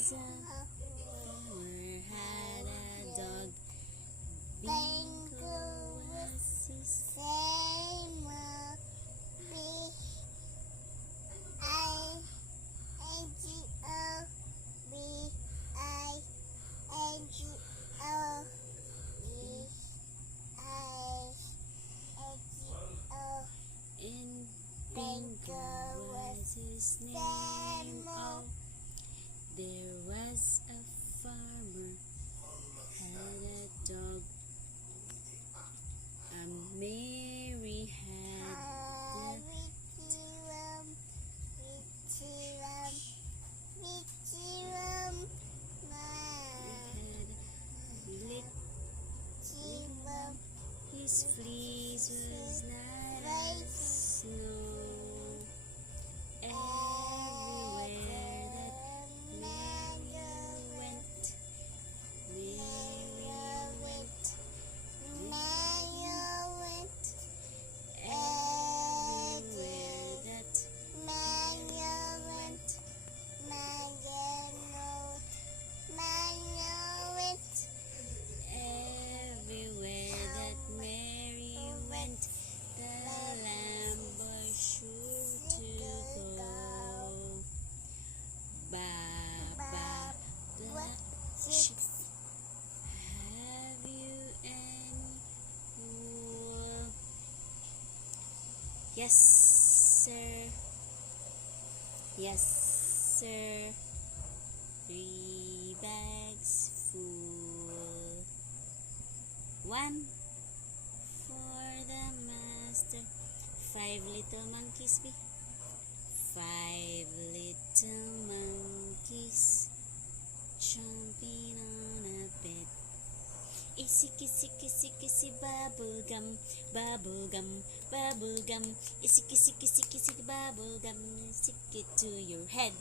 was a farmer, had a dog. Bingo was his name. And Bingo was his name. Oh, there was a farmer, had a dog. Mary had his fleece was not as snow. Everywhere that Mary went, Mary went. Everywhere that everywhere that Mary went, the lamb was sure to go. Ba ba black sheep, have you any wool? Yes, sir. Yes, sir. 3 bags full. 1 for the master. 5 little monkeys be. 5 little monkeys chomping on a bed. Issy kissy kissy kissy bubble gum, bubble gum, bubble gum. Issy kissy kissy kissy bubble gum. Stick it to your head.